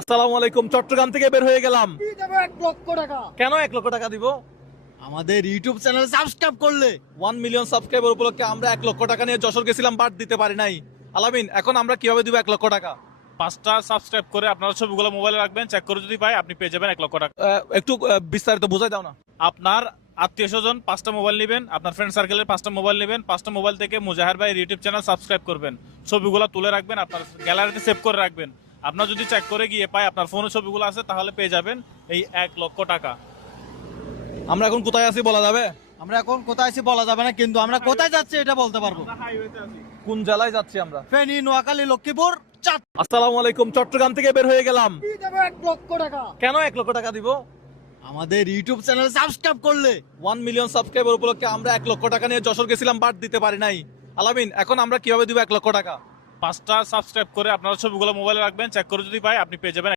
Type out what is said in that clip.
আসসালামু আলাইকুম। চট্টগ্রাম থেকে বের হয়ে গেলাম। কি দেবো 1 লক্ষ টাকা? কেন 1 লক্ষ টাকা দিব? আমাদের ইউটিউব চ্যানেল সাবস্ক্রাইব করলে 1 মিলিয়ন সাবস্ক্রাইবার উপলক্ষে আমরা 1 লক্ষ টাকা নিয়ে যশোর গেছিলাম, বাট দিতে পারি নাই। আলামিন, এখন আমরা কিভাবে দিব 1 লক্ষ টাকা? 5টা সাবস্ক্রাইব করে আপনারা ছবিগুলো মোবাইলে রাখবেন, চেক করে যদি পাই আপনি পেয়ে যাবেন 1 লক্ষ টাকা। একটু বিস্তারিত বোঝাই দাও না। আপনার আত্মীয় স্বজন 5টা মোবাইল নেবেন, আপনার ফ্রেন্ড সার্কেলের 5টা মোবাইল নেবেন, 5টা মোবাইল থেকে মুজাহির ভাইয়ের ইউটিউব চ্যানেল সাবস্ক্রাইব করবেন, ছবিগুলো তুলে রাখবেন, আপনার গ্যালারিতে সেভ করে রাখবেন। আপনার যদি চেক করে গিয়ে পাই আপনার ফোনে ছবিগুলো আছে, তাহলে পেয়ে যাবেন এই 1 লক্ষ টাকা। আমরা এখন কোথায় আছি বলা যাবে? আমরা এখন কোথায় আছি বলা যাবে না, কিন্তু আমরা কোথায় যাচ্ছি এটা বলতে পারবো। কোন জেলায় যাচ্ছি আমরা? ফেনী, নোয়াখালী, লক্ষ্মীপুর, চাঁদপুর। আসসালামু আলাইকুম। চট্টগ্রাম থেকে বের হয়ে গেলাম। কি দেবো 1 লক্ষ টাকা? কেন 1 লক্ষ টাকা দিব? আমাদের ইউটিউব চ্যানেল সাবস্ক্রাইব করলে 1 মিলিয়ন সাবস্ক্রাইবার উপলক্ষে আমরা 1 লক্ষ টাকা নিয়ে যশোর গেছিলাম, বাট দিতে পারি নাই। আলামিন, এখন আমরা কিভাবে দিব 1 লক্ষ টাকা? 5টা সাবস্ক্রাইব করে আপনারা ছবিগুলো মোবাইলে রাখবেন, চেক করে যদি পাই আপনি পেয়ে যাবেন